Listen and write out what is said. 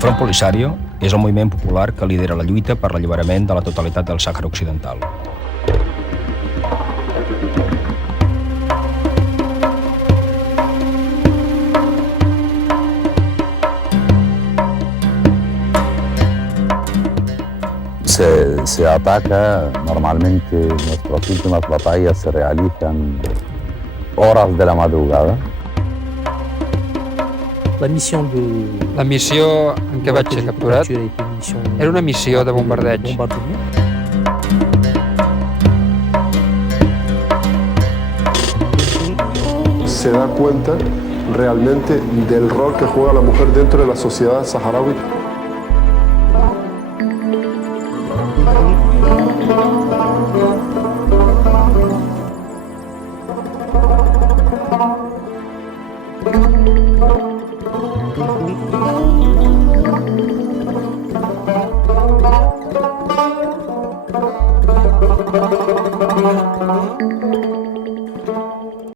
Front Polisario és el moviment popular que lidera la lluita per l'alliberament de la totalitat del Sàhara Occidental. Se ataca, normalmente nuestras últimas batallas se realizan horas de la madrugada. La missió en què vaig ser capturat era una missió de bombardeig. Se da cuenta realmente del rol que juega la mujer dentro de la sociedad saharaui.